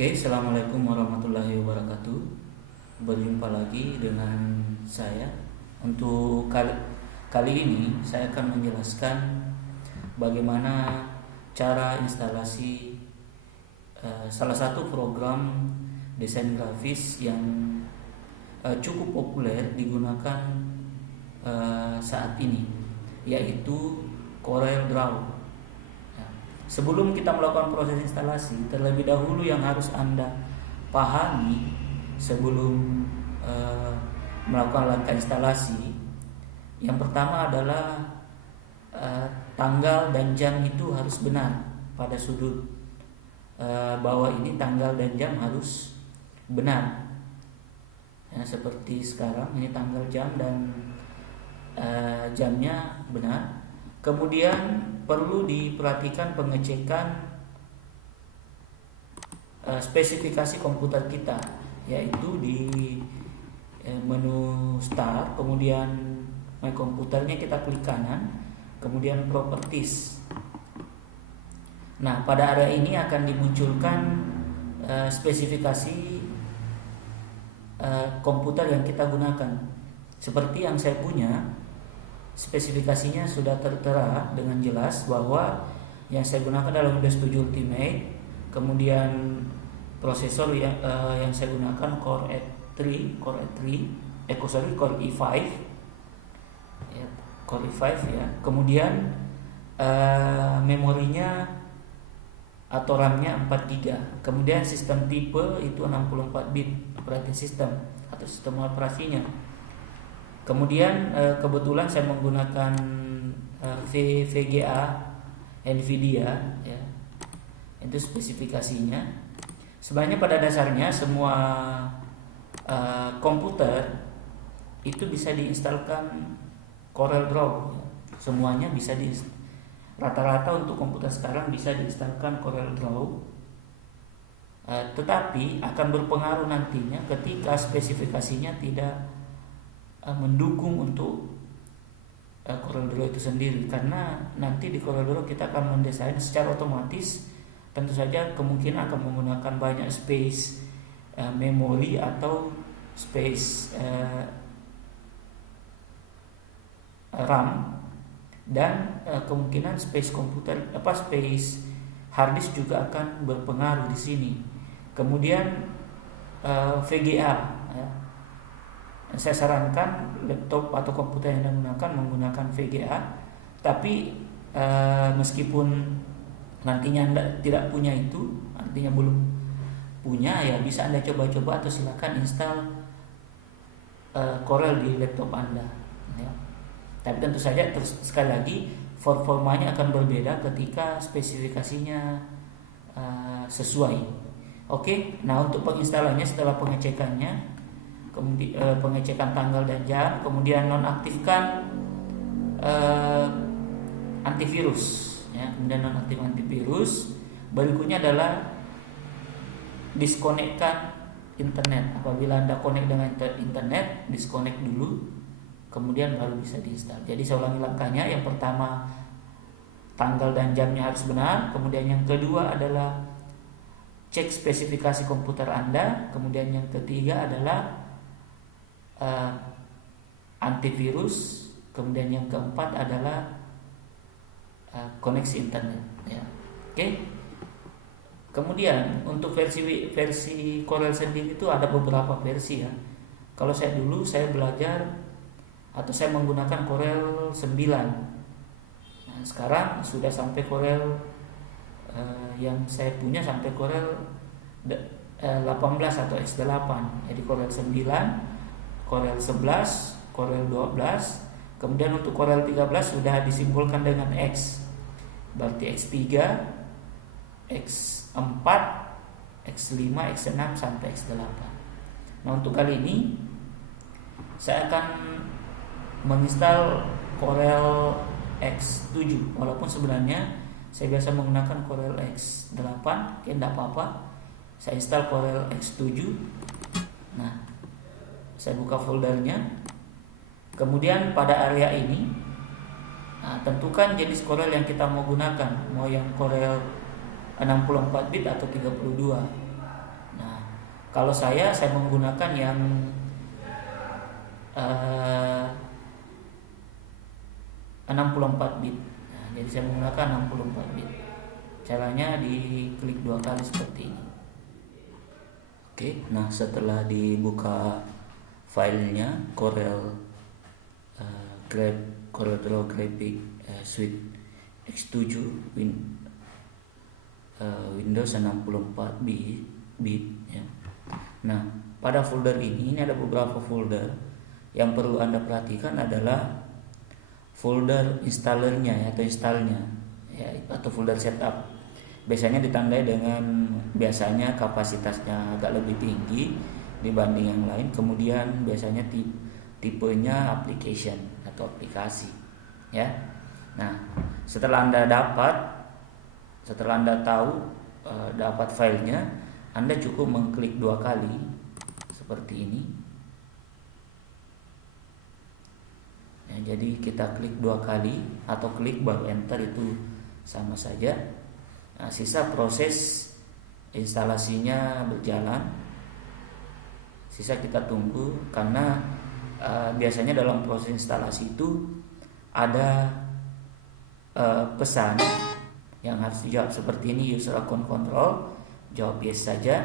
Oke, assalamualaikum warahmatullahi wabarakatuh. Berjumpa lagi dengan saya. Untuk kali ini saya akan menjelaskan bagaimana cara instalasi salah satu program desain grafis yang cukup populer digunakan saat ini, yaitu Corel Draw. Sebelum kita melakukan proses instalasi, terlebih dahulu yang harus Anda pahami sebelum melakukan langkah instalasi, yang pertama adalah tanggal dan jam itu harus benar. Pada sudut bawah ini tanggal dan jam harus benar. Ya, seperti sekarang ini tanggal, jam, dan jamnya benar. Kemudian perlu diperhatikan pengecekan spesifikasi komputer kita, yaitu di menu Start, kemudian My Komputernya kita klik kanan, kemudian Properties. Nah, pada area ini akan dimunculkan spesifikasi komputer yang kita gunakan. Seperti yang saya punya, spesifikasinya sudah tertera dengan jelas bahwa yang saya gunakan adalah Windows 7 Ultimate, kemudian prosesor yang saya gunakan Core i5 ya, Core i5 ya. Kemudian memorinya atau RAM-nya 4 GB. Kemudian sistem tipe itu 64 bit operating system atau sistem operasinya. Kemudian kebetulan saya menggunakan VGA Nvidia ya. Itu spesifikasinya. Sebenarnya pada dasarnya semua komputer itu bisa diinstalkan Corel Draw ya. Semuanya bisa rata-rata untuk komputer sekarang bisa diinstalkan Corel Draw. Tetapi akan berpengaruh nantinya ketika spesifikasinya tidak mendukung untuk Corel Draw itu sendiri, karena nanti di Corel Draw kita akan mendesain secara otomatis, tentu saja kemungkinan akan menggunakan banyak space memori atau space RAM, dan kemungkinan space komputer space hard disk juga akan berpengaruh di sini. Kemudian VGA ya. Saya sarankan laptop atau komputer yang Anda gunakan menggunakan VGA. Tapi meskipun nantinya Anda tidak punya itu, artinya belum punya, ya bisa Anda coba-coba atau silakan install Corel di laptop Anda ya. Tapi tentu saja sekali lagi performanya akan berbeda ketika spesifikasinya sesuai. Oke, nah untuk penginstalannya setelah pengecekannya, kemudian pengecekan tanggal dan jam, kemudian nonaktifkan antivirus ya. Kemudian nonaktif antivirus. Berikutnya adalah diskonekkan internet. Apabila Anda connect dengan internet, disconnect dulu, kemudian baru bisa diinstal. Jadi saya ulangi langkahnya. Yang pertama, tanggal dan jamnya harus benar. Kemudian yang kedua adalah cek spesifikasi komputer Anda. Kemudian yang ketiga adalah antivirus. Kemudian yang keempat adalah koneksi internet ya. Oke. Kemudian untuk versi Corel sendiri itu ada beberapa versi ya. Kalau saya belajar atau saya menggunakan Corel 9. Nah, sekarang sudah sampai Corel yang saya punya sampai Corel 18 atau X8. Jadi Corel 9, Corel 11, Corel 12, kemudian untuk Corel 13 sudah disimpulkan dengan X. Berarti X3, X4, X5, X6 sampai X8. Nah, untuk kali ini saya akan menginstal Corel X7, walaupun sebenarnya saya biasa menggunakan Corel X8, tidak apa-apa. Saya install Corel X7. Nah, saya buka foldernya. Kemudian pada area ini tentukan jenis Corel yang kita mau gunakan, mau yang Corel 64 bit atau 32. Kalau saya menggunakan yang uh, 64 bit. Nah, jadi saya menggunakan 64 bit. Caranya diklik 2 kali seperti ini. Oke, nah setelah dibuka filenya Corel Draw Graphic Suite X7 Windows 64 bit ya. Nah, pada folder ini ada beberapa folder. Yang perlu Anda perhatikan adalah folder installernya ya, atau installnya ya, atau folder setup. Biasanya ditandai dengan biasanya kapasitasnya agak lebih tinggi dibanding yang lain. Kemudian biasanya tipenya application atau aplikasi ya. Nah, setelah Anda tahu dapat filenya, Anda cukup mengklik 2 kali seperti ini ya. Jadi kita klik 2 kali atau klik baru enter itu sama saja. Nah, sisa proses instalasinya berjalan. Sisa kita tunggu karena biasanya dalam proses instalasi itu ada pesan yang harus dijawab seperti ini, user account control, jawab yes saja.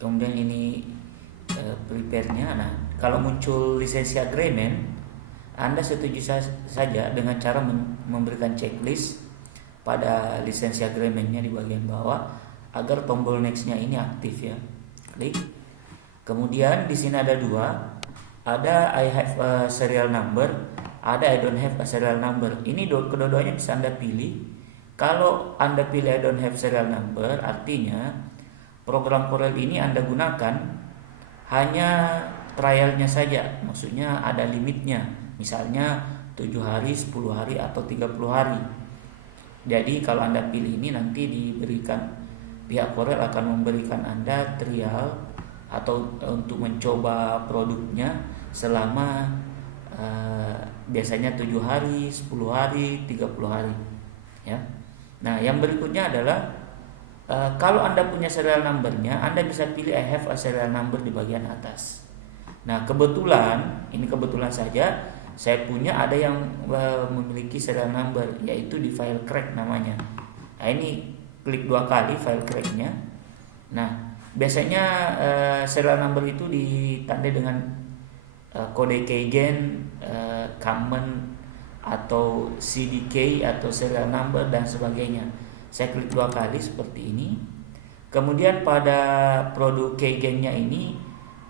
Kemudian ini prepare-nya. Nah, kalau muncul lisensi agreement, Anda setuju saja dengan cara memberikan checklist pada lisensi agreement-nya di bagian bawah agar tombol next-nya ini aktif ya. Klik. Kemudian di sini ada 2. Ada I have a serial number, ada I don't have a serial number. Ini kedua-duanya bisa Anda pilih. Kalau Anda pilih I don't have serial number, artinya program Corel ini Anda gunakan hanya trialnya saja. Maksudnya ada limitnya. Misalnya 7 hari, 10 hari atau 30 hari. Jadi kalau Anda pilih ini nanti diberikan, pihak Corel akan memberikan Anda trial atau untuk mencoba produknya selama biasanya 7 hari, 10 hari, 30 hari ya. Nah, yang berikutnya adalah kalau Anda punya serial numbernya, Anda bisa pilih I have a serial number di bagian atas. Nah, kebetulan saja saya punya ada yang memiliki serial number, yaitu di file crack namanya. Nah, ini klik 2 kali file cracknya. Nah, biasanya serial number itu ditandai dengan kode keygen, common atau CDK atau serial number dan sebagainya. Saya klik 2 kali seperti ini. Kemudian pada produk keygennya ini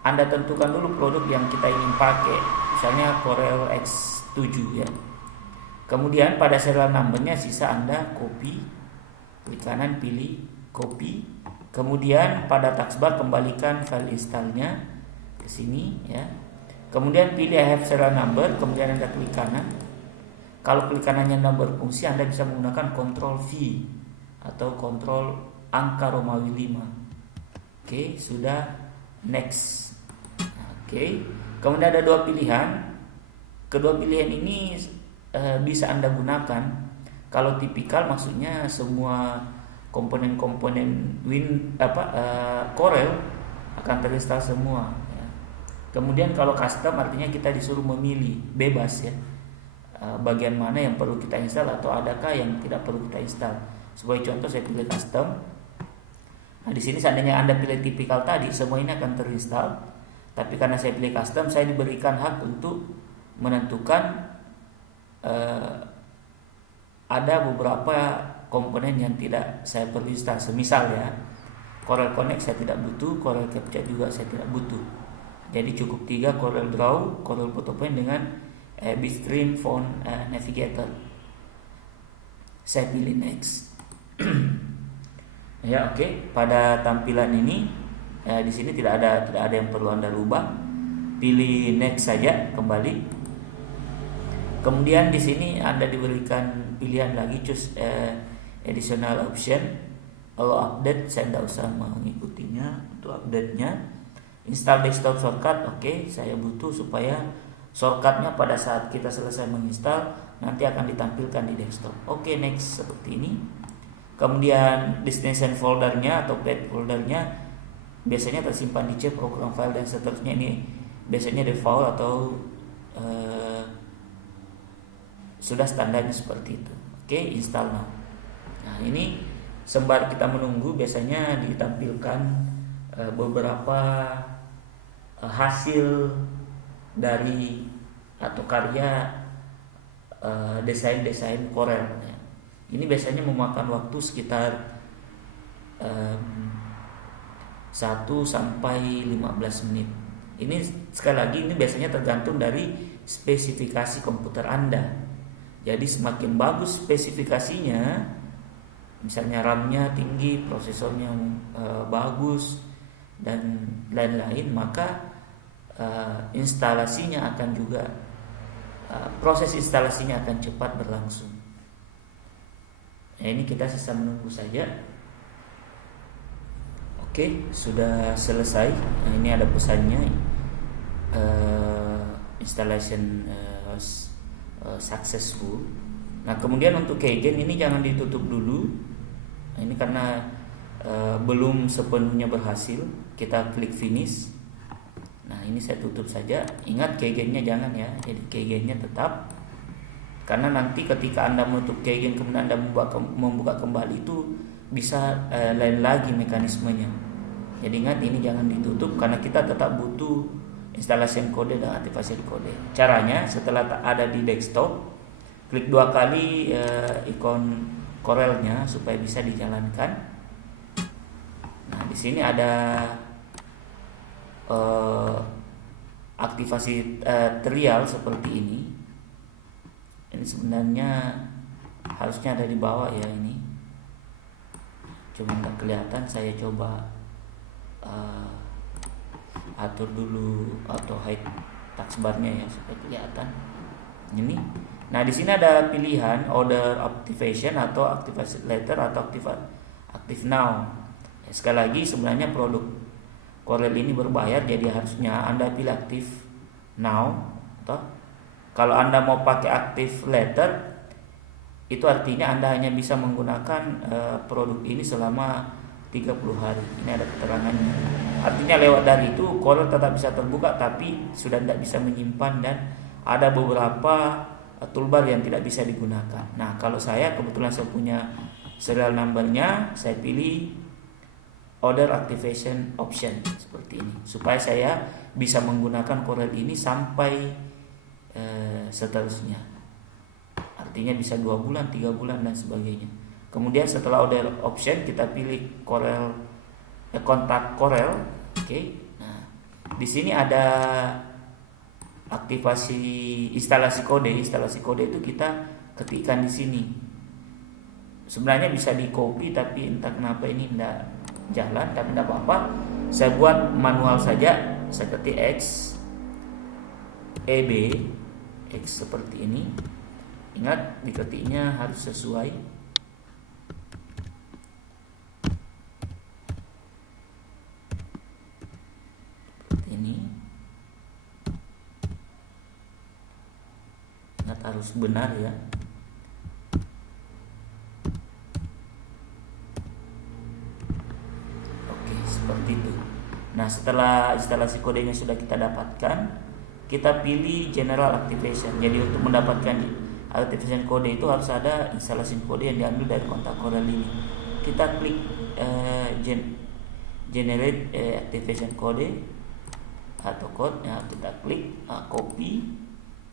Anda tentukan dulu produk yang kita ingin pakai, misalnya Corel X7 ya. Kemudian pada serial numbernya sisa Anda copy, klik kanan pilih copy. Kemudian pada taskbar kembalikan file installnya ke sini ya. Kemudian pilih I have serial number, kemudian Anda klik kanan. Kalau klik kanannya tidak berfungsi, Anda bisa menggunakan Ctrl V atau Ctrl angka Romawi 5. Oke, sudah next. Oke. Kemudian ada 2 pilihan. Kedua pilihan ini bisa Anda gunakan. Kalau tipikal maksudnya semua komponen-komponen Corel akan terinstall semua ya. Kemudian kalau custom artinya kita disuruh memilih bebas ya, bagian mana yang perlu kita install atau adakah yang tidak perlu kita install. Sebagai contoh saya pilih custom. Nah, di sini seandainya Anda pilih tipikal tadi, semua ini akan terinstall. Tapi karena saya pilih custom, saya diberikan hak untuk menentukan ada beberapa komponen yang tidak saya perlu install. Semisal ya, Corel Connect saya tidak butuh, Corel Capture juga saya tidak butuh. Jadi cukup 3, Corel Draw, Corel PhotoPoint dengan Bitstream Font Navigator. Saya pilih next. Ya, oke. Pada tampilan ini di sini tidak ada yang perlu Anda rubah. Pilih next saja, kembali. Kemudian di sini Anda diberikan pilihan lagi, choose additional option, allow update. Saya tidak usah mengikutinya untuk update-nya. Install desktop shortcut, oke, saya butuh supaya shortcutnya pada saat kita selesai menginstal nanti akan ditampilkan di desktop. Oke, next seperti ini. Kemudian destination foldernya atau path foldernya biasanya tersimpan di C program file dan seterusnya. Ini biasanya default atau sudah standarnya seperti itu. Oke, install now. Nah, ini sembari kita menunggu biasanya ditampilkan beberapa hasil dari atau karya desain Corel. Ini biasanya memakan waktu sekitar 1 sampai 15 menit. Ini sekali lagi ini biasanya tergantung dari spesifikasi komputer Anda. Jadi semakin bagus spesifikasinya, misalnya RAM-nya tinggi, prosesornya bagus dan lain-lain, maka instalasinya akan juga proses instalasinya akan cepat berlangsung. Nah, ini kita sisa menunggu saja. Oke, sudah selesai. Nah, ini ada pesannya, installation successful. Nah, kemudian untuk keygen ini jangan ditutup dulu. Nah, ini karena belum sepenuhnya berhasil. Kita klik finish. Nah, ini saya tutup saja. Ingat keygennya jangan ya. Jadi keygennya tetap. Karena nanti ketika Anda menutup keygen kemudian Anda membuka kembali itu bisa lain lagi mekanismenya. Jadi ingat ini jangan ditutup karena kita tetap butuh instalasi kode dan aktivasi kode. Caranya setelah ada di desktop, klik 2 kali ikon Corelnya supaya bisa dijalankan. Nah, di sini ada aktivasi trial seperti ini. Ini sebenarnya harusnya ada di bawah ya ini. Cuma nggak kelihatan. Saya coba atur dulu auto hide taskbarnya ya supaya kelihatan. Ini. Nah, di sini ada pilihan order activation atau activation later atau active now. Ya, sekali lagi sebenarnya produk Corel ini berbayar, jadi harusnya Anda pilih active now. Atau kalau Anda mau pakai active later, itu artinya Anda hanya bisa menggunakan produk ini selama 30 hari. Ini ada keterangannya. Artinya lewat dari itu Corel tetap bisa terbuka tapi sudah tidak bisa menyimpan dan ada beberapa toolbar yang tidak bisa digunakan. Nah, kalau saya kebetulan saya punya serial numbernya, saya pilih order activation option seperti ini supaya saya bisa menggunakan Corel ini sampai seterusnya. Artinya bisa 2 bulan, 3 bulan dan sebagainya. Kemudian setelah order option kita pilih Corel kontak Corel. Oke. Nah, di sini ada aktivasi instalasi kode. Instalasi kode itu kita ketikkan di sini. Sebenarnya bisa di copy tapi entah kenapa ini tidak jalan, tapi tidak apa-apa. Saya buat manual saja. Saya ketik X EB X seperti ini. Ingat diketiknya harus sesuai. Seperti ini. Ingat harus benar ya. Oke, seperti itu. Nah, setelah instalasi kodenya sudah kita dapatkan, kita pilih general activation. Jadi untuk mendapatkan activation kode itu harus ada instalasi kode yang diambil dari kontak Corel ini. Kita klik generate activation code atau code. Nah, kita klik copy,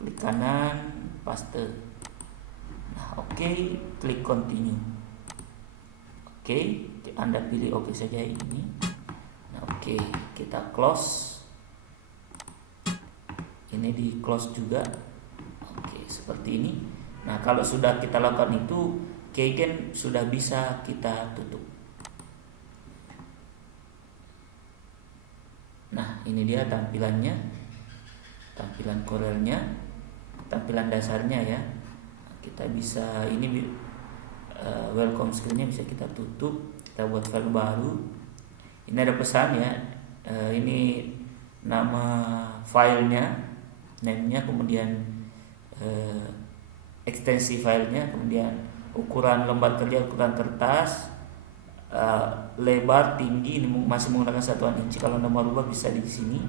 klik kanan, paste. Nah, oke, klik continue. Oke, Anda pilih oke saja ini. Nah, oke, kita close. Ini di close juga. Oke, seperti ini. Nah, kalau sudah kita lakukan itu, keygen sudah bisa kita tutup. Nah, ini dia tampilannya. Tampilan Corelnya, tampilan dasarnya ya. Kita bisa ini welcome screen-nya bisa kita tutup. Kita buat file baru. Ini ada pesan ya. Ini nama filenya, name-nya, kemudian ekstensi filenya, kemudian ukuran lembar kerja, ukuran kertas, lebar, tinggi, ini masih menggunakan satuan inci. Kalau Anda mau rubah bisa di sini.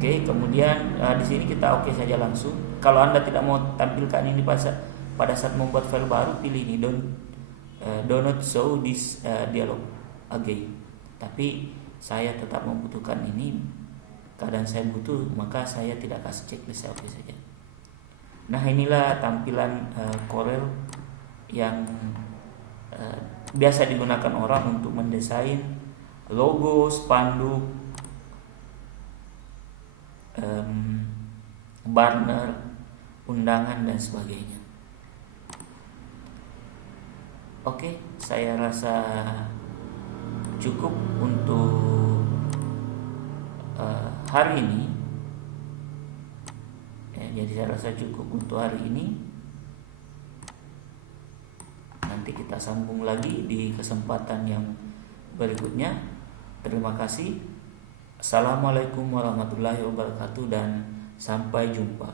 Oke, kemudian di sini kita oke saja langsung. Kalau Anda tidak mau tampilkan ini pada saat membuat file baru, pilih ini do not show this dialog again. Tapi saya tetap membutuhkan ini, keadaan saya butuh, maka saya tidak kasih checklist, saya oke saja. Nah, inilah tampilan Corel yang biasa digunakan orang untuk mendesain logo, spanduk, banner, undangan dan sebagainya. Oke, saya rasa cukup untuk hari ini. Jadi saya rasa cukup untuk hari ini. Nanti kita sambung lagi di kesempatan yang berikutnya. Terima kasih. Assalamualaikum warahmatullahi wabarakatuh dan sampai jumpa.